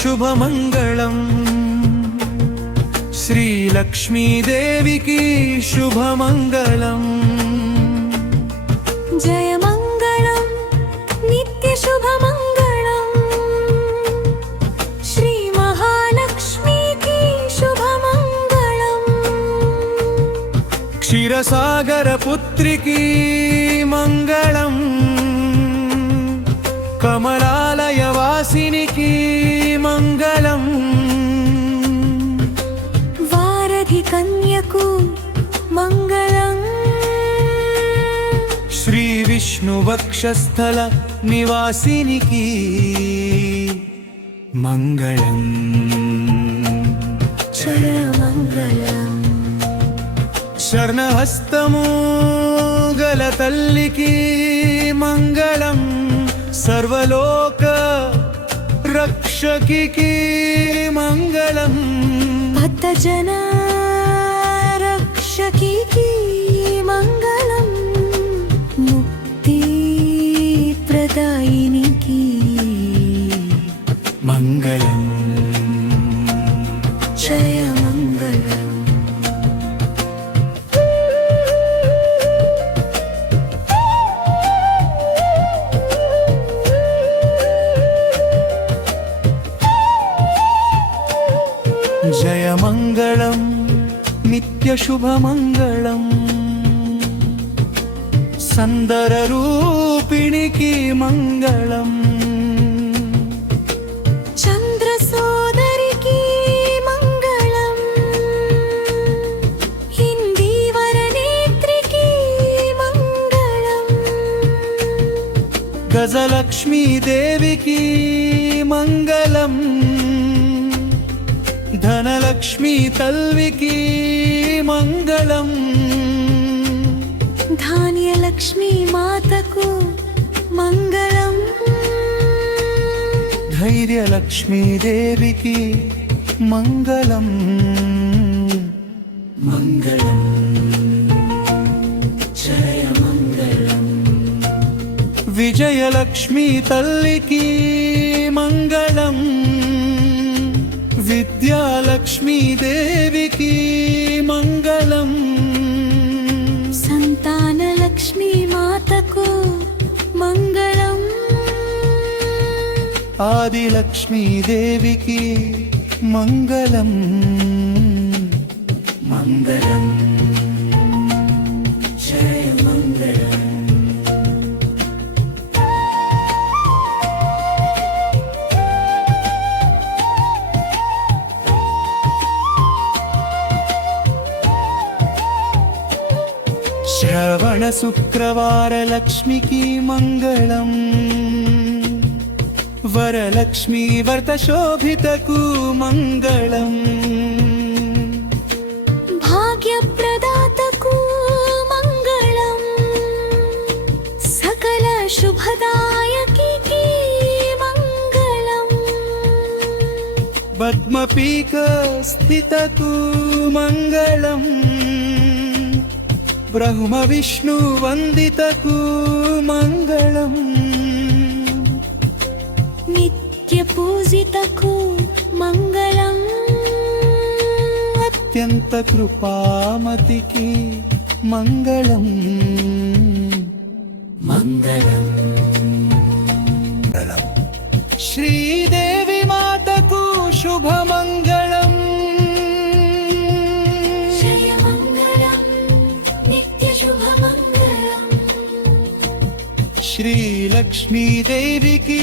शुभमङ्गलम् श्रीलक्ष्मीदेविकी शुभमङ्गलम् जय मङ्गलम् नित्य शुभमङ्गलम् श्री महालक्ष्मीकी शुभमङ्गलम् क्षीरसागरपुत्रिकी मङ्गलम् कमलालयवासिनिकी मङ्गलम् वारधिकन्यकु मङ्गलम् श्रीविष्णुवक्षस्थल निवासिनिकी मङ्गलम् चरणमङ्गलम् शरणहस्तमूगलतल्लिकी मङ्गलम् सर्वलोक रक्षकिकी मङ्गलम् भक्तजन रक्षकिकी मङ्गलम् मुक्तिप्रदायिनिकी मङ्गलम् जय मङ्गलम् जय मङ्गलम् नित्यशुभमङ्गलम् सन्दररूपिणिकी मङ्गलम् चन्द्रसोदरिकी मङ्गलम् हिन्दीवरनेत्रिकी मङ्गलम् गजलक्ष्मीदेविकी मङ्गलम् धनलक्ष्मी तल्विकी मङ्गलम् धान्यलक्ष्मी मातकु मङ्गलम् धैर्यलक्ष्मी देविकी मङ्गलम् मङ्गलम् जय मङ्गलम् विजयलक्ष्मी तल्लिकी मङ्गलम् विद्यालक्ष्मी देविकी मङ्गलम् सन्तानलक्ष्मी मातकु मङ्गलम् आदिलक्ष्मी देविकी मङ्गलम् मङ्गलम् जय मङ्गलम् श्रवणशुक्रवारलक्ष्मिकी मङ्गलम् वरलक्ष्मी व्रतशोभितकु मङ्गलम् भाग्यप्रदातकु मङ्गलम् सकल शुभदायकी मङ्गलम् पद्मपीठस्थितकु मङ्गलम् ब्रह्म विष्णु वन्दितकु मङ्गलम् नित्यपूजितकु मङ्गलम् अत्यन्त कृपामतिकी मङ्गलम् मङ्गलम् श्रीदेवी मातकु शुभमङ्गलम् श्रीलक्ष्मी देविकी